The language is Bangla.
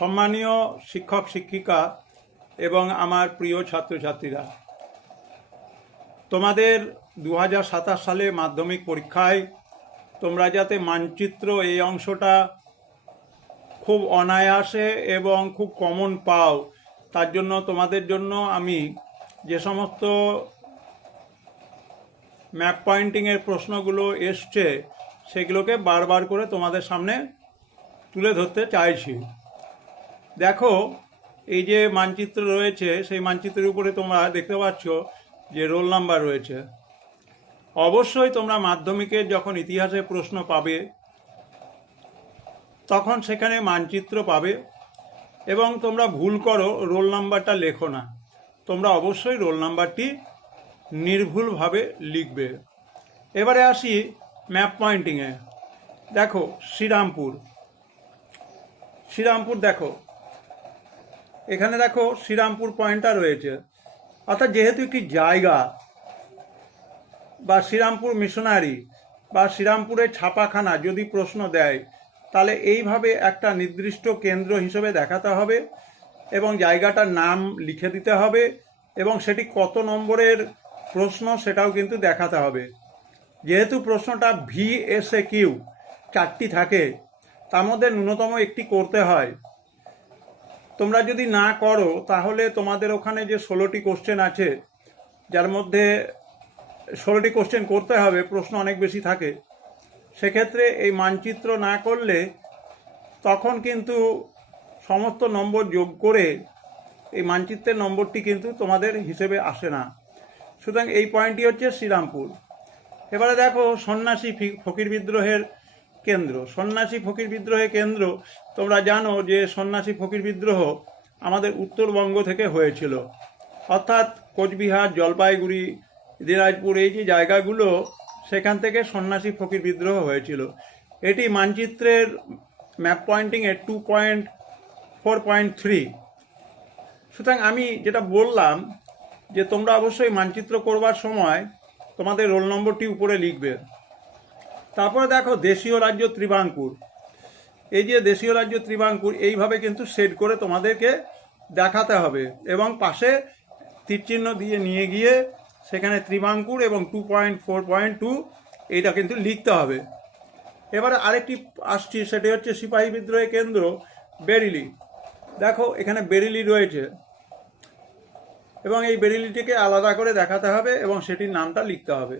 সম্মানীয় শিক্ষক শিক্ষিকা এবং আমার প্রিয় ছাত্রছাত্রীরা, তোমাদের 2027 সালে মাধ্যমিক পরীক্ষায় তোমরা যাতে মানচিত্র এই অংশটা খুব অনায়াসে এবং খুব কমন পাও, তার জন্য তোমাদের জন্য আমি যে সমস্ত ম্যাপ পয়েন্টিংয়ের প্রশ্নগুলো এসছে সেগুলোকে বারবার করে তোমাদের সামনে তুলে ধরতে চাইছি। দেখো, এই যে মানচিত্র রয়েছে সেই মানচিত্রের উপরে তোমরা দেখতে পাচ্ছ যে রোল নাম্বার রয়েছে। অবশ্যই তোমরা মাধ্যমিকের যখন ইতিহাসে প্রশ্ন পাবে তখন সেখানে মানচিত্র পাবে, এবং তোমরা ভুল করো রোল নাম্বারটা লেখো না, তোমরা অবশ্যই রোল নাম্বারটি নির্ভুলভাবে লিখবে। এবারে আসি ম্যাপ পয়েন্টিংয়ে। দেখো শ্রীরামপুর দেখো, এখানে দেখো শ্রীরামপুর পয়েন্টটা রয়েছে। অর্থাৎ যেহেতু একটি জায়গা বা শ্রীরামপুর মিশনারি বা শ্রীরামপুরের ছাপাখানা যদি প্রশ্ন দেয়, তাহলে এইভাবে একটা নির্দিষ্ট কেন্দ্র হিসেবে দেখাতে হবে এবং জায়গাটার নাম লিখে দিতে হবে, এবং সেটি কত নম্বরের প্রশ্ন সেটাও কিন্তু দেখাতে হবে। যেহেতু প্রশ্নটা VSAQ 4টি থাকে, তার মধ্যে ন্যূনতম একটি করতে হয়। তোমরা যদি না করো তাহলে তোমাদের ওখানে যে 16টি কোশ্চেন আছে, যার মধ্যে 16টি কোশ্চেন করতে হবে, প্রশ্ন অনেক বেশি থাকে। সেক্ষেত্রে এই মানচিত্র না করলে তখন কিন্তু সমস্ত নম্বর যোগ করে এই মানচিত্রের নম্বরটি কিন্তু তোমাদের হিসেবে আসে না। সুতরাং এই পয়েন্টটি হচ্ছে শ্রীরামপুর। এবারে দেখো সন্ন্যাসী ফকির বিদ্রোহের কেন্দ্র। সন্ন্যাসী ফকির বিদ্রোহের কেন্দ্র, তোমরা জানো যে সন্ন্যাসী ফকির বিদ্রোহ আমাদের উত্তরবঙ্গ থেকে হয়েছিল। অর্থাৎ কোচবিহার, জলপাইগুড়ি, দিনাজপুর, এই যে জায়গাগুলো, সেখান থেকে সন্ন্যাসী ফকির বিদ্রোহ হয়েছিল। এটি মানচিত্রের ম্যাপ পয়েন্টিংয়ের 2.4.3। সুতরাং আমি যেটা বললাম যে তোমরা অবশ্যই মানচিত্র করবার সময় তোমাদের রোল নম্বরটি উপরে লিখবে। তারপরে দেখো দেশীয় রাজ্য ত্রিবাঙ্কুর। এই যে দেশীয় রাজ্য ত্রিবাঙ্কুর, এইভাবে কিন্তু সেট করে তোমাদেরকে দেখাতে হবে এবং পাশে তীরচিহ্ন দিয়ে নিয়ে গিয়ে সেখানে ত্রিবাঙ্কুর এবং 2.4.2 এইটা কিন্তু লিখতে হবে। এবারে আরেকটি আসছি, সেটি হচ্ছে সিপাহী বিদ্রোহের কেন্দ্র বেরিলি। দেখো এখানে বেরিলি রয়েছে এবং এই বেরিলিটিকে আলাদা করে দেখাতে হবে এবং সেটির নামটা লিখতে হবে।